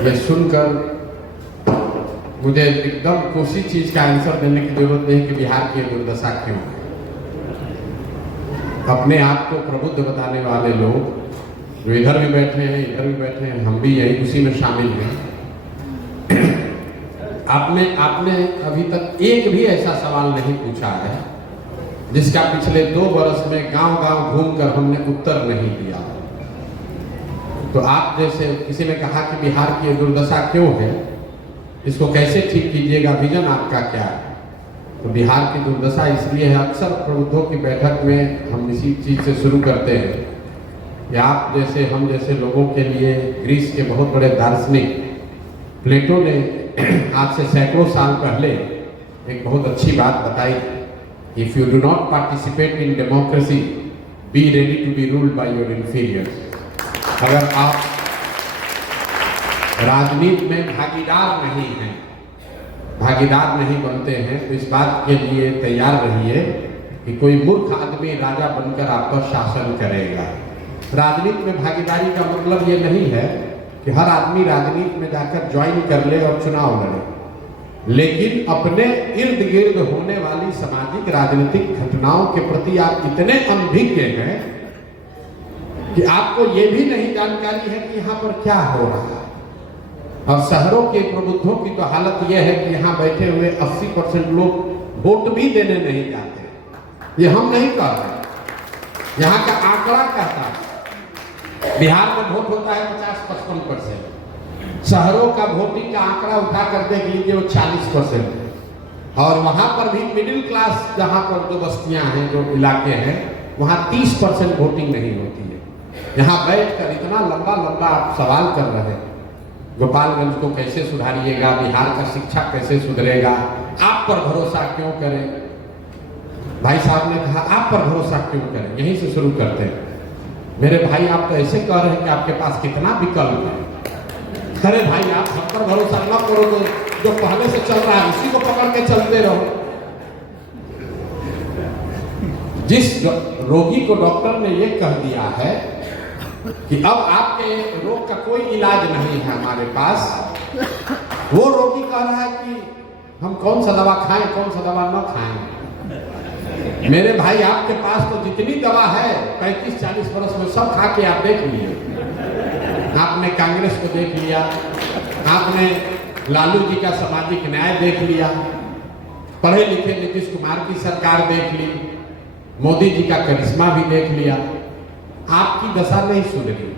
ये सुनकर मुझे एकदम उसी चीज का आंसर देने की जरूरत नहीं कि बिहार की दुर्दशा क्यों है। अपने आप को प्रबुद्ध बताने वाले लोग जो इधर भी बैठे हैं, इधर भी बैठे हैं, हम भी यही उसी में शामिल हैं। आपने अभी तक एक भी ऐसा सवाल नहीं पूछा है जिसका पिछले 2 वर्ष में गांव-गांव घूमकर हमने उत्तर नहीं दिया। तो आप जैसे किसी ने कहा कि बिहार की दुर्दशा क्यों है, इसको कैसे ठीक कीजिएगा, विजन आपका क्या है? तो बिहार की दुर्दशा इसलिए है, अक्सर प्रबुद्धों की बैठक में हम इसी चीज से शुरू करते हैं कि आप जैसे हम जैसे लोगों के लिए ग्रीस के बहुत बड़े दार्शनिक प्लेटो ने आज से सैकड़ों साल पहले एक बहुत अच्छी बात बताई, if you do not participate in democracy be ready to be ruled by your inferiors. अगर आप राजनीति में भागीदार नहीं बनते हैं तो इस बात के लिए तैयार रहिए कि कोई मूर्ख आदमी राजा बनकर आप पर शासन करेगा। राजनीति में भागीदारी का मतलब ये नहीं है कि हर आदमी राजनीति में जाकर ज्वाइन कर ले और चुनाव लड़े, लेकिन अपने इर्द गिर्द होने वाली सामाजिक राजनीतिक घटनाओं के प्रति आप इतने अनभिज्ञ हैं कि आपको ये भी नहीं जानकारी है कि यहाँ पर क्या हो रहा है। और शहरों के प्रबुद्धों की तो हालत यह है कि यहाँ बैठे हुए 80% लोग वोट भी देने नहीं जाते। ये हम नहीं कह रहे, यहाँ का आंकड़ा कहता है। बिहार में वोट होता है 50-55%, शहरों का वोटिंग का आंकड़ा उठा कर देख लीजिए वो 40% है। और वहां पर भी मिडिल क्लास जहां पर जो बस्तियां हैं, जो इलाके हैं, वहां 30% वोटिंग नहीं होती है। यहाँ बैठकर इतना लंबा आप सवाल कर रहे हैं, गोपालगंज को कैसे सुधारिएगा, बिहार का शिक्षा कैसे सुधरेगा, आप पर भरोसा क्यों करें। भाई साहब ने कहा आप पर भरोसा क्यों करें, यहीं से शुरू करते हैं। मेरे भाई आप तो ऐसे कह रहे हैं कि आपके पास कितना विकल्प है। अरे भाई आप हम पर भरोसा न करो, तो जो पहले से चल रहा है उसी को पकड़ के चलते रहो। जिस रोगी को डॉक्टर ने ये कह दिया है कि अब आपके रोग का कोई इलाज नहीं है हमारे पास, वो रोगी कह रहा है कि हम कौन सा दवा खाएं, कौन सा दवा न खाएं। मेरे भाई आपके पास तो जितनी दवा है 35-40 वर्ष में सब खा के आप देख लिए। आपने कांग्रेस को देख लिया, आपने लालू जी का सामाजिक न्याय देख लिया, पढ़े लिखे नीतीश कुमार की सरकार देख ली, मोदी जी का करिश्मा भी देख लिया। आपकी दशा नहीं सुधरी।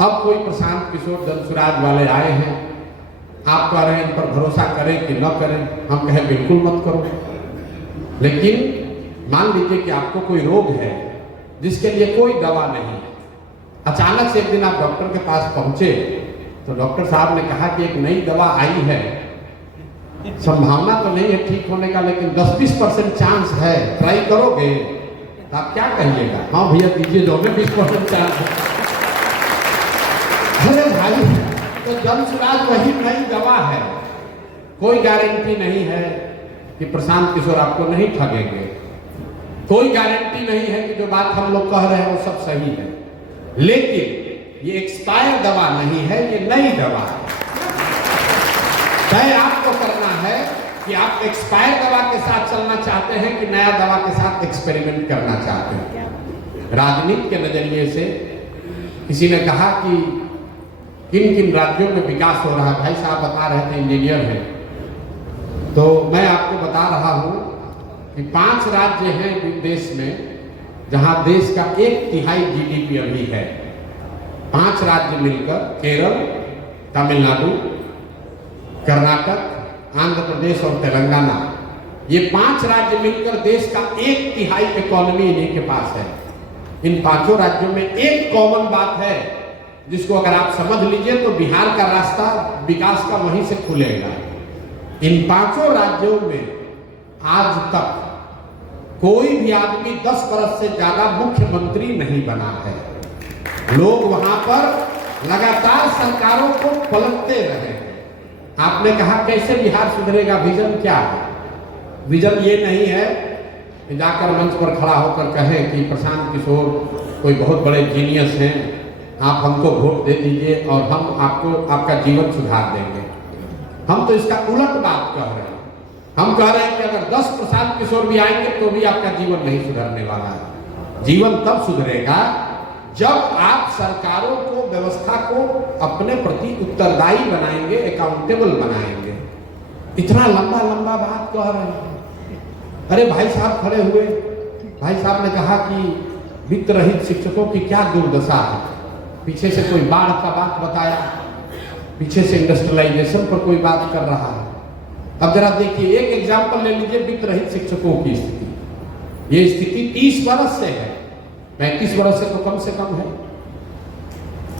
अब कोई प्रशांत किशोर जनसुराज वाले आए हैं, आप कह रहे हैं इन पर भरोसा करें कि न करें। हम कहें बिल्कुल मत करो, लेकिन मान लीजिए कि आपको कोई रोग है जिसके लिए कोई दवा नहीं है। अचानक से एक दिन आप डॉक्टर के पास पहुंचे तो डॉक्टर साहब ने कहा कि एक नई दवा आई है, संभावना तो नहीं है ठीक होने का, लेकिन 10-20% चांस है, ट्राई करोगे? तो आप क्या कहिएगा? हाँ भैया दीजिए, जो में 20% चांस है। अरे भाई तो जनसुराज वही नई दवा है, कोई गारंटी नहीं है कि प्रशांत किशोर आपको नहीं ठगेंगे, कोई गारंटी नहीं है कि जो बात हम लोग कह रहे हैं वो सब सही है। लेकिन ये एक्सपायर दवा नहीं है, ये नई दवा है। तय आपको करना है कि आप एक्सपायर दवा के साथ चलना चाहते हैं कि नया दवा के साथ एक्सपेरिमेंट करना चाहते हैं। राजनीति के नजरिए से किसी ने कहा कि किन किन राज्यों में विकास हो रहा है। भाई साहब बता रहे थे, इंजीनियर हैं, तो मैं आपको बता रहा हूं कि 5 राज्य हैं देश में जहां देश का 1/3 GDP अभी है। 5 राज्य मिलकर, केरल, तमिलनाडु, कर्नाटक, आंध्र प्रदेश और तेलंगाना, ये 5 राज्य मिलकर देश का 1/3 इकोनॉमी इन्हीं के पास है। इन 5 राज्यों में एक कॉमन बात है जिसको अगर आप समझ लीजिए तो बिहार का रास्ता विकास का वहीं से खुलेगा। इन 5 राज्यों में आज तक कोई भी आदमी 10 वर्ष से ज्यादा मुख्यमंत्री नहीं बना है। लोग वहां पर लगातार सरकारों को पलटते रहे हैं। आपने कहा कैसे बिहार सुधरेगा, विजन क्या है? विजन ये नहीं है कि जाकर मंच पर खड़ा होकर कहें कि प्रशांत किशोर कोई बहुत बड़े जीनियस हैं आप हमको वोट दे दीजिए और हम आपको आपका जीवन सुधार देंगे। हम तो इसका उलट बात कह रहे हैं। हम कह रहे हैं कि अगर 10 प्रशांत किशोर भी आएंगे तो भी आपका जीवन नहीं सुधरने वाला है। जीवन तब सुधरेगा जब आप सरकारों को, व्यवस्था को अपने प्रति उत्तरदायी बनाएंगे, अकाउंटेबल बनाएंगे। इतना लंबा लंबा बात कह रहे हैं। अरे भाई साहब खड़े हुए, भाई साहब ने कहा कि वित्त रहित शिक्षकों की क्या दुर्दशा है। पीछे से कोई बाढ़ का बात बताया, पीछे से इंडस्ट्रियलाइजेशन पर कोई बात कर रहा है। अब जरा देखिए, एक एग्जाम्पल ले लीजिए वित्त रहित शिक्षकों की स्थिति। ये स्थिति 30 वर्ष से है, 35 वर्ष से तो कम है।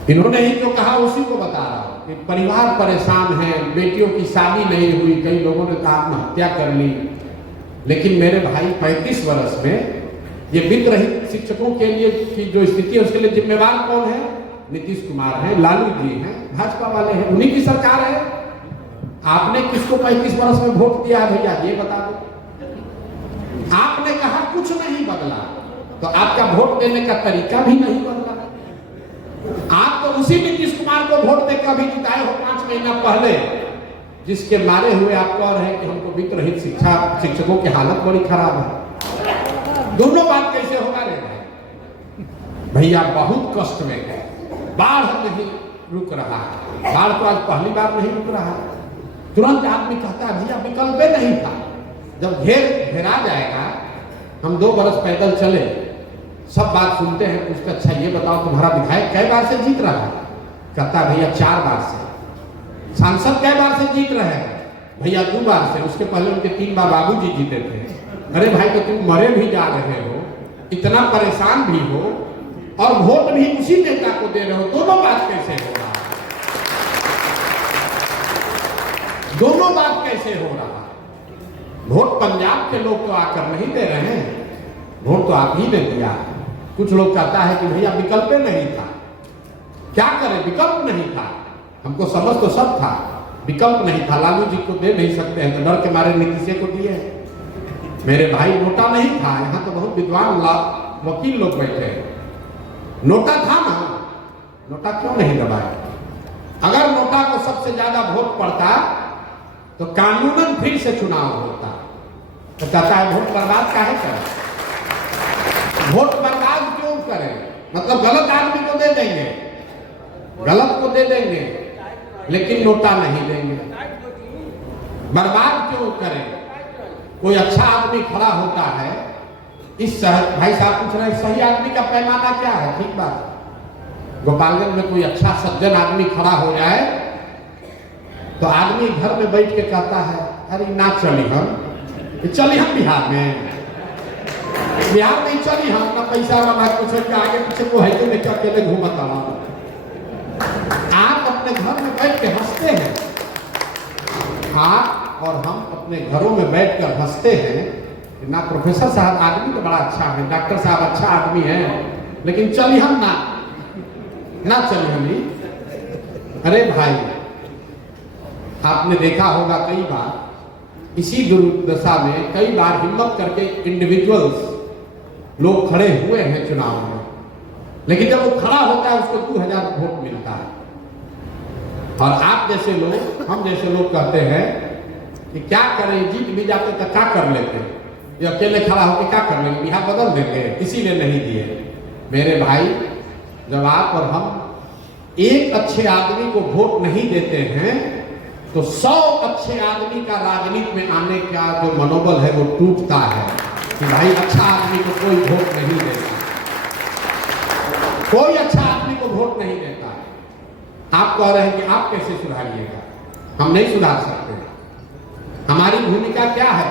इन्होंने ही जो कहा उसी को बता रहा हूं कि परिवार परेशान है, बेटियों की शादी नहीं हुई, कई लोगों ने तो आत्महत्या कर ली। लेकिन मेरे भाई 35 वर्ष में ये वित्त रहित शिक्षकों के लिए की जो स्थिति है उसके लिए जिम्मेवार कौन है? नीतीश कुमार है, लालू जी हैं, भाजपा वाले हैं, उन्हीं की सरकार है। आपने किसको 35 वर्ष में वोट दिया भैया, ये बता दो। आपने कहा कुछ नहीं बदला, तो आपका वोट देने का तरीका भी नहीं बदला। आप तो उसी नीतीश कुमार को वोट देकर भी जिताए हो 5 महीना पहले, जिसके मारे हुए आप कह रहे हैं कि हमको वित्त रहित शिक्षकों की हालत बड़ी खराब है। दोनों बात कैसे होगा रे भैया? बहुत कष्ट में है, बाढ़ नहीं रुक रहा है। बाढ़ तो आज पहली बार नहीं रुक रहा है। तुरंत आदमी कहता है भैया विकल्प नहीं था। जब घेरा जाएगा, हम 2 बरस पैदल चले, सब बात सुनते हैं, पूछते अच्छा ये बताओ तुम्हारा विधायक कई बार से जीत रहा है? कहता भैया 4 बार से। सांसद कई बार से जीत रहे हैं? भैया 2 बार से। उसके पहले उनके 3 बार बाबूजी जीते थे। अरे भाई तो तुम मरे भी जा रहे हो, इतना परेशान भी हो और वोट भी उसी नेता को दे रहे हो। दोनों बात कैसे हो रहा है? दोनों बात कैसे हो रहा है? वोट पंजाब के लोग तो आकर नहीं दे रहे हैं, वोट तो आप ही ने दिया। कुछ लोग कहता है कि भैया विकल्प नहीं था। क्या करें, विकल्प नहीं था। हमको समझ तो सब था, विकल्प नहीं था। लालू जी को दे नहीं सकते हैं तो डर के मारे नीतीश को दिए। मेरे भाई नोटा नहीं था, यहाँ तो बहुत विद्वान वकील लोग बैठे हैं। नोटा था ना, नोटा क्यों नहीं दबाया? अगर नोटा को सबसे ज्यादा वोट पड़ता तो कानूनन फिर से चुनाव होता। तो कहता है वोट बर्बाद काहे करें? वोट बर्बाद क्यों करें? मतलब गलत आदमी को दे देंगे, गलत को दे देंगे, लेकिन नोटा नहीं देंगे। बर्बाद क्यों करें? कोई अच्छा आदमी खड़ा होता है, इस भाई साहब पूछ रहे हैं सही आदमी का पैमाना क्या है? ठीक बात, गोपालगंज में कोई अच्छा सज्जन आदमी खड़ा हो जाए तो आदमी घर में बैठ के कहता है अरे ना चली हम बिहार में नहीं चली हम ना पैसा वाला कुछ आगे पीछे को है तो लेकर अकेले घूमता रहा। आप अपने घर में बैठ के हंसते हैं, आप और हम अपने घरों में बैठकर हंसते हैं ना। प्रोफेसर साहब आदमी तो बड़ा अच्छा है, डॉक्टर साहब अच्छा आदमी है, लेकिन चली हम ना चली हम ही। अरे भाई आपने देखा होगा कई बार इसी दुर्दशा में कई बार हिम्मत करके इंडिविजुअल्स लोग खड़े हुए हैं चुनाव में, लेकिन जब वो खड़ा होता है उसको 2000 वोट मिलता है। और आप जैसे लोग, हम जैसे लोग कहते हैं कि क्या करें, जीत भी जाते तो क्या कर लेते, ये अकेले खड़ा होकर क्या कर लेंगे, बिहार बदल देंगे, इसीलिए नहीं दिए। मेरे भाई जब आप और हम एक अच्छे आदमी को वोट नहीं देते हैं तो 100 अच्छे आदमी का राजनीति में आने का जो मनोबल है वो टूटता है कि भाई अच्छा आदमी को कोई वोट नहीं देता, कोई अच्छा आदमी को वोट नहीं देता। आप कह रहे हैं कि आप कैसे सुधारिएगा? हम नहीं सुधार सकते। हमारी भूमिका क्या है?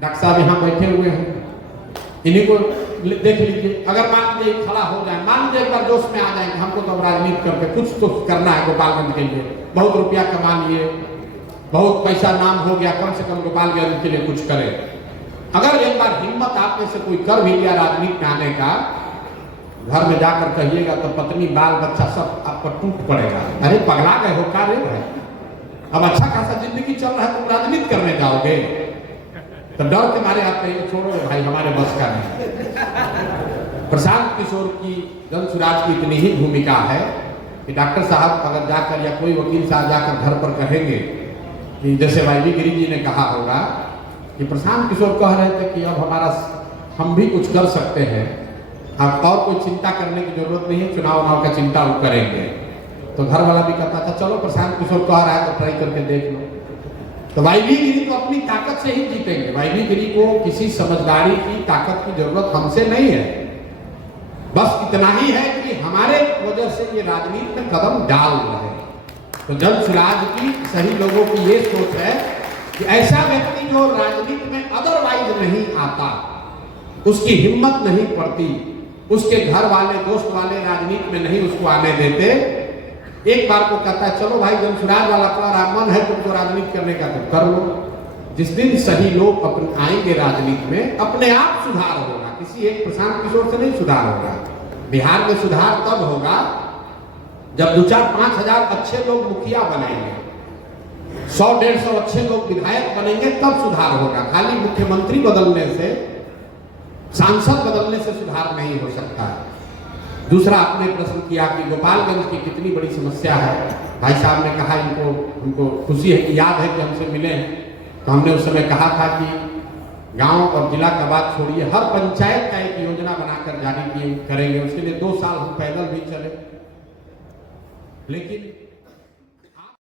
डॉक्टर साहब यहाँ बैठे हुए हैं, इन्हीं को देख लीजिए। अगर मान लीजिए खड़ा हो जाए, मान लीजिए एक बार जोश में आ जाए, हमको तो राजनीति करके कुछ तो करना है गोपालगंज के लिए, बहुत रुपया कमा लिए, बहुत पैसा नाम हो गया, कम से कम गोपालगंज के लिए कुछ करें। अगर एक बार हिम्मत आप में से कोई कर भी लिया राजनीति में आने का, घर में जाकर कहिएगा तो पत्नी बाल बच्चा सब आप पर टूट पड़ेगा। अरे पगला गए हो क्या रे भाई? अब अच्छा खासा जिंदगी चल रहा है, तुम राजनीति करने जाओगे? तो डर के मारे आप कहिए छोड़ो भाई हमारे बस का नहीं। प्रशांत किशोर की जनसुराज की इतनी ही भूमिका है कि डॉक्टर साहब अगर जाकर या कोई वकील साहब जाकर घर पर कहेंगे कि जैसे वाईवी गिरी जी ने कहा होगा कि प्रशांत किशोर कह रहे थे कि अब हम भी कुछ कर सकते हैं, अब और कोई चिंता करने की जरूरत नहीं है, चुनाव का चिंता वो करेंगे, तो घर वाला भी कहता था चलो प्रशांत किशोर कह रहा है तो ट्राई करके देख लो। तो वाईवी गिरी तो अपनी ताकत से ही जीतेंगे। वाईवी गिरी को किसी समझदारी की ताकत की जरूरत हमसे नहीं है, बस इतना ही है कि हमारे वजह से ये राजनीति में कदम डाल रहे हैं। तो जनसुराज की सही लोगों की ये सोच है कि ऐसा व्यक्ति जो राजनीति में अदरवाइज नहीं आता, उसकी हिम्मत नहीं पड़ती, उसके घर वाले दोस्त वाले राजनीति में नहीं उसको आने देते, एक बार को कहता है चलो भाई जनसुराज वाला तुम्हारा मन है तुमको राजनीति करने का तो कर लो। जिस दिन सही लोग अपने आएंगे राजनीति में, अपने आप सुधार होगा, किसी एक प्रशांत किशोर से नहीं सुधार होगा। बिहार में सुधार तब होगा जब 2-4-5 हजार अच्छे लोग मुखिया बनेंगे, 100-150 अच्छे लोग विधायक बनेंगे, तब सुधार होगा। खाली मुख्यमंत्री बदलने से, सांसद बदलने से सुधार नहीं हो सकता है। दूसरा आपने प्रश्न किया कि गोपालगंज की कितनी बड़ी समस्या है। भाई साहब ने कहा हमको खुशी है कि याद है कि हमसे मिले हैं, तो हमने उस समय कहा था कि गांव और जिला का बात छोड़िए, हर पंचायत का एक योजना बनाकर जारी करेंगे। उसके लिए 2 साल हम पैदल भी चले, लेकिन